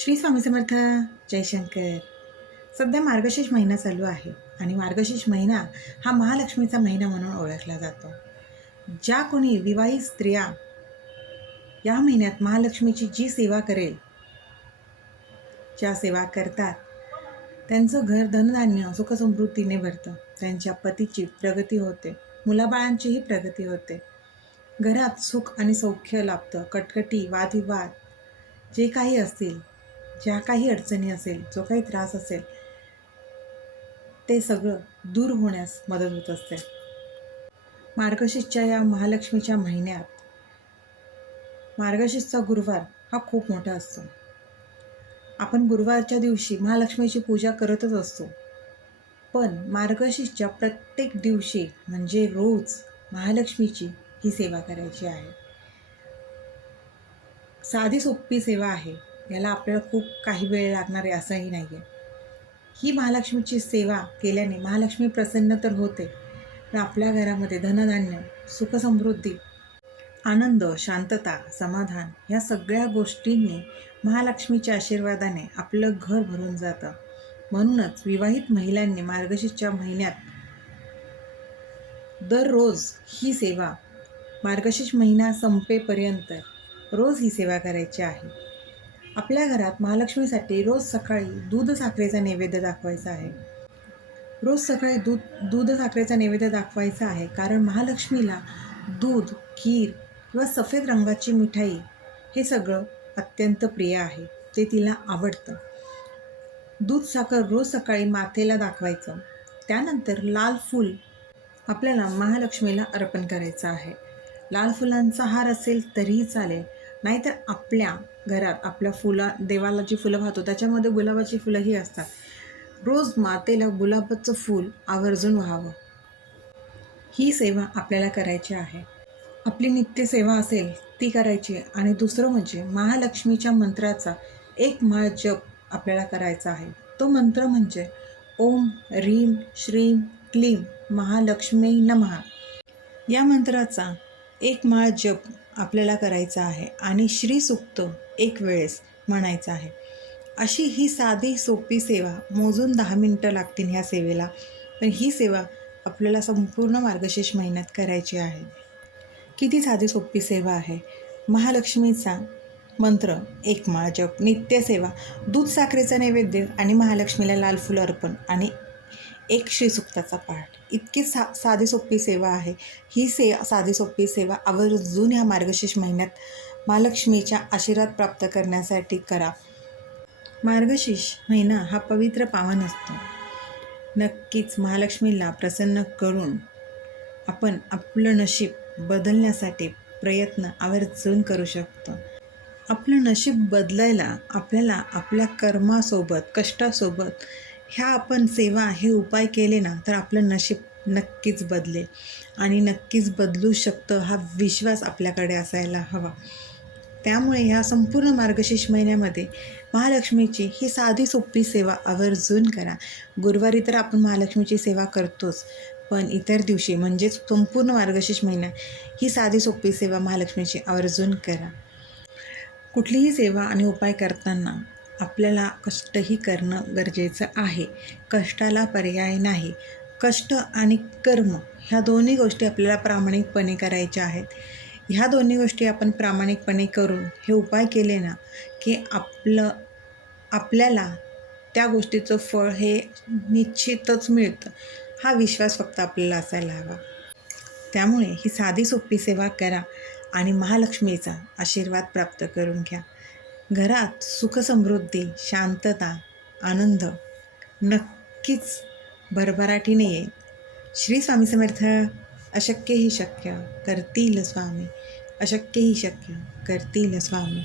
श्री स्वामी समर्थ जयशंकर सध्या मार्गशीर्ष महिना चालू आहे आणि मार्गशीर्ष महिना हा महालक्ष्मीचा महिना म्हणून ओळखला जातो. ज्या कोणी विवाहित स्त्रिया या महिन्यात महालक्ष्मीची जी सेवा करेल ज्या सेवा करतात त्यांचं घर धनधान्य सुखसमृद्धीने भरतं. त्यांच्या पतीची प्रगती होते मुलाबाळांचीही प्रगती होते. घरात सुख आणि सौख्य लाभतं. कटकटी वादविवाद जे काही असतील ज्या काही अडचणी असेल जो काही त्रास असेल ते सगळं दूर होण्यास मदत होत असते. मार्गशीर्षच्या या महालक्ष्मीच्या महिन्यात मार्गशीर्षचा गुरुवार हा खूप मोठा असतो. आपण गुरुवारच्या दिवशी महालक्ष्मीची पूजा करतच असतो. पण मार्गशीर्षच्या प्रत्येक दिवशी म्हणजे रोज महालक्ष्मीची ही सेवा करायची आहे. साधी सोपी सेवा आहे. याला आपल्याला खूप काही वेळ लागणार आहे असंही नाही आहे ही महालक्ष्मीची सेवा केल्याने महालक्ष्मी प्रसन्न तर होते पण आपल्या घरामध्ये धनधान्य सुखसमृद्धी आनंद शांतता समाधान ह्या सगळ्या गोष्टींनी महालक्ष्मीच्या आशीर्वादाने आपलं घर भरून जातं. म्हणूनच विवाहित महिलांनी मार्गशीर्षच्या महिन्यात दररोज ही सेवा मार्गशीर्ष महिना संपेपर्यंत रोज ही सेवा करायची आहे. आपल्या घरात महालक्ष्मीसाठी रोज सकाळी दूध साखरेचा नैवेद्य दाखवायचा आहे. रोज सकाळी दूध दूध साखरेचा नैवेद्य दाखवायचा आहे कारण महालक्ष्मीला दूध खीर किंवा सफेद रंगाची मिठाई हे सगळं अत्यंत प्रिय आहे. ते तिला आवडतं. दूध साखर रोज सकाळी मातेला दाखवायचं. त्यानंतर लाल फूल आपल्याला महालक्ष्मीला अर्पण करायचं आहे. लाल फुलांचा हार असेल तरीही चालेल. नाहीतर आपल्या घरात आपल्या फुला देवाला जी फुलं वाहतो त्याच्यामध्ये गुलाबाची फुलंही असतात. रोज मातेला गुलाबाचं फूल आवर्जून व्हावं. ही सेवा आपल्याला करायची आहे. आपली नित्यसेवा असेल ती करायची आणि दुसरं म्हणजे महालक्ष्मीच्या मंत्राचा एक माळ जप आपल्याला करायचा आहे. तो मंत्र म्हणजे ओम ह्रीम श्रीम क्लीम महालक्ष्मी नमः. या मंत्राचा एक माळ जप आपल्याला करायचा आहे आणि श्रीसुक्त एक वेळेस म्हणायचं आहे. अशी ही साधी सोपी सेवा मोजून दहा मिनटं लागतील ह्या सेवेला. पण ही सेवा आपल्याला संपूर्ण मार्गशीर्ष महिन्यात करायची आहे. किती साधी सोपी सेवा आहे. महालक्ष्मीचा मंत्र एक माळ जप नित्यसेवा दूध साखरेचा नैवेद्य आणि महालक्ष्मीला लाल फुलं अर्पण आणि एक श्रीसुक्ताचा पाठ. इतकी सा साधी सोपी सेवा आहे. ही से साधी सोपी सेवा आवर्जून ह्या मार्गशीर्ष महिन्यात महालक्ष्मीच्या आशीर्वाद प्राप्त करण्यासाठी करा. मार्गशीर्ष महिना हा पवित्र पावन असतो. नक्कीच महालक्ष्मीला प्रसन्न करून आपण आपलं नशीब बदलण्यासाठी प्रयत्न आवर्जून करू शकतो. आपलं नशीब बदलायला आपल्याला आपल्या कर्मासोबत कष्टासोबत ह्या आपण सेवा हे उपाय केले ना तर आपलं नशीब नक्कीच बदलेल. आणि नक्कीच बदलू शकतं हा विश्वास आपल्याकडे असायला हवा. त्यामुळे ह्या संपूर्ण मार्गशीर्ष महिन्यामध्ये महालक्ष्मीची ही साधी सोपी सेवा आवर्जून करा. गुरुवारी तर आपण महालक्ष्मीची सेवा करतोच पण इतर दिवशी म्हणजेच संपूर्ण मार्गशीर्ष महिना ही साधी सोपी सेवा महालक्ष्मीची आवर्जून करा. कुठलीही सेवा आणि उपाय करताना आपल्याला कष्टही करणं गरजेचं आहे. कष्टाला पर्याय नाही. कष्ट आणि कर्म ह्या दोन्ही गोष्टी आपल्याला प्रामाणिकपणे करायच्या आहेत. ह्या दोन्ही गोष्टी आपण प्रामाणिकपणे करून हे उपाय केले ना की आपलं आपल्याला त्या गोष्टीचं फळ हे निश्चितच मिळतं. हा विश्वास फक्त आपल्याला असायला हवा. त्यामुळे ही साधी सोपी सेवा करा आणि महालक्ष्मीचा आशीर्वाद प्राप्त करून घ्या. घरात सुखसमृद्धी शांतता आनंद नक्कीच भरभराटीने येईल. श्री स्वामी समर्थ अशक्य ही शक्य करतील स्वामी अशक्य ही शक्य करतील स्वामी.